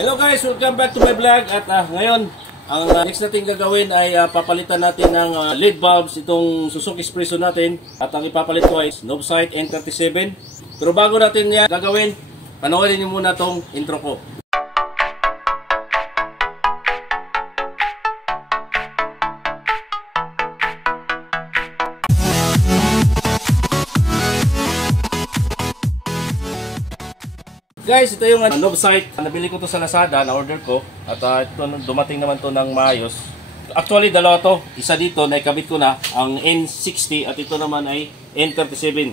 Hello guys, welcome back to my vlog. At ngayon, ang next natin gagawin ay papalitan natin ng LED bulbs itong Suzuki Expresso natin. At ang ipapalit ko ay Novesight N37. Pero bago natin yan gagawin, panoorin niyo muna tong intro ko. Guys, ito yung Novesight. Nabili ko to sa Lazada, na-order ko. At ito, dumating naman to ng maayos. Actually, dalawa to. Isa dito, naikabit ko na, ang N60 at ito naman ay N37.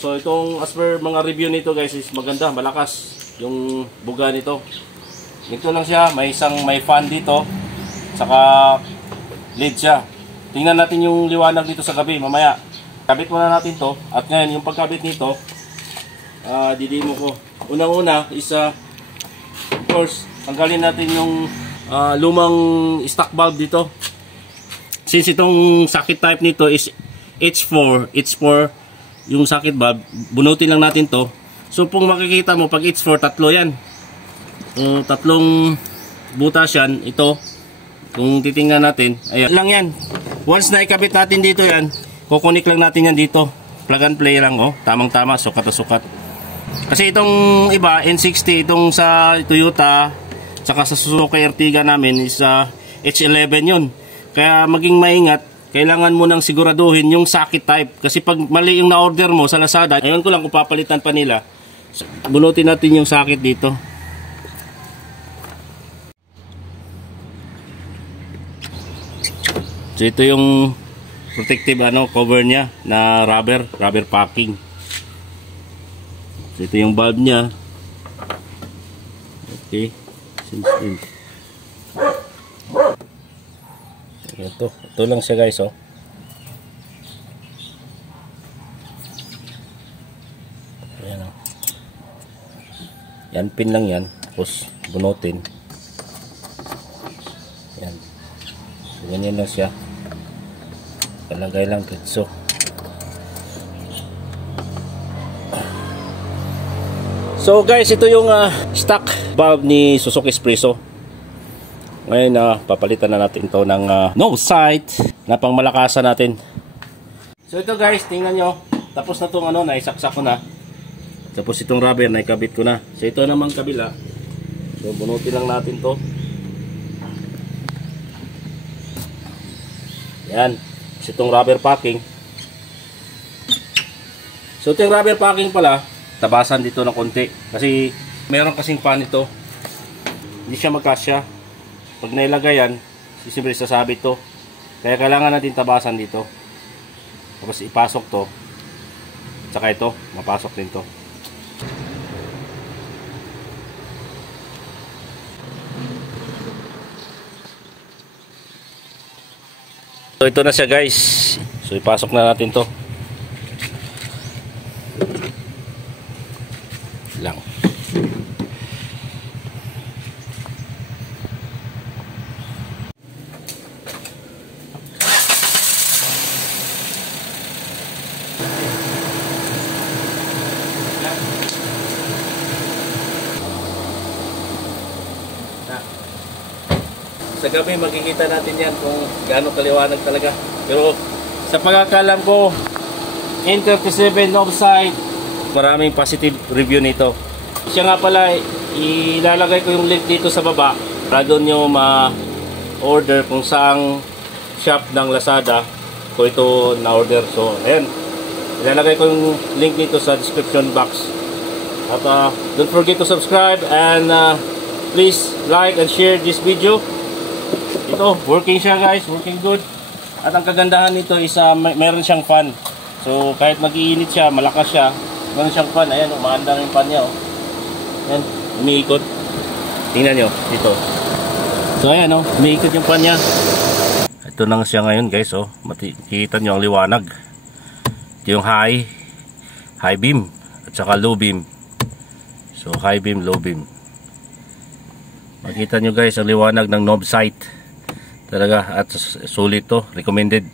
So, itong as per mga review nito guys, is maganda, malakas yung buga nito. Ito lang siya, may fan dito, saka LED siya. Tingnan natin yung liwanag dito sa gabi, mamaya. Kabit muna natin to. At ngayon, yung pagkabit nito, didimo ko. Unang-una is of course, tanggalin natin yung lumang stock bulb dito. Since itong socket type nito is H4 yung socket bulb, bunutin lang natin to. So kung makikita mo, pag H4, tatlo yan. So, tatlong butas yan. Ito, kung titingnan natin, ayan lang yan. Once na ikabit natin dito yan, kukunik lang natin yan dito. Plug and play lang, oh. Tamang-tama, sukat na sukat. Kasi itong iba, N60, itong sa Toyota, saka sa Suzuki Ertiga namin is H11 yun. Kaya maging maingat, kailangan mo nang siguraduhin yung socket type. Kasi pag mali yung na-order mo sa Lazada, ayun ko lang kung papalitan pa nila. Bunutin natin yung socket dito. So ito yung protective cover niya na rubber packing. So, ito yung bulb niya. Okay. Ito lang siya guys, oh. Ayan, oh. Yan, pin lang yan. Tapos, bunutin. Yan. So, ganyan lang siya. Palagay lang kitso. So guys, ito yung stock bulb ni Suzuki Expresso. Ngayon papalitan na natin ito ng Novesight na pang malakasan natin. So ito guys, tingnan nyo. Tapos na itong naisaksak ko na. Tapos itong rubber naikabit ko na. So ito namang kabila. So bunutin lang natin to. Yan. So itong rubber packing. So itong rubber packing pala, tabasan dito ng konti kasi meron kasing fan ito, hindi siya magkasya. Pag nailagay yan, siyempre sasabit to, kaya kailangan natin tabasan dito. Tapos ipasok to, tsaka ito mapasok din to. So ito na siya guys. So ipasok na natin to lang. Sa gabi makikita natin yan kung gaano kaliwanag talaga. Pero sa pagkakalam ko, N37 Novesight, maraming positive review nito. Siya nga pala, ilalagay ko yung link dito sa baba para doon nyo ma-order kung saang shop ng Lazada ko ito na-order. So, ayan. Ilalagay ko yung link dito sa description box. At don't forget to subscribe and please like and share this video. Ito, working siya guys, working good. At ang kagandahan nito is meron siyang fan. So, kahit mag-iinit siya, malakas siya. Meron siyang fan, ayan, umaandar yung fan niya, oh. Ayan, umiikot. Tingnan nyo, dito. So, ayan, oh, umiikot yung fan niya. Ito lang siya ngayon, guys, oh. Makikita nyo ang liwanag. Ito yung high beam, at saka low beam. So, high beam, low beam. Makikita nyo, guys, ang liwanag ng Novesight. Talaga, at sulit to, recommended.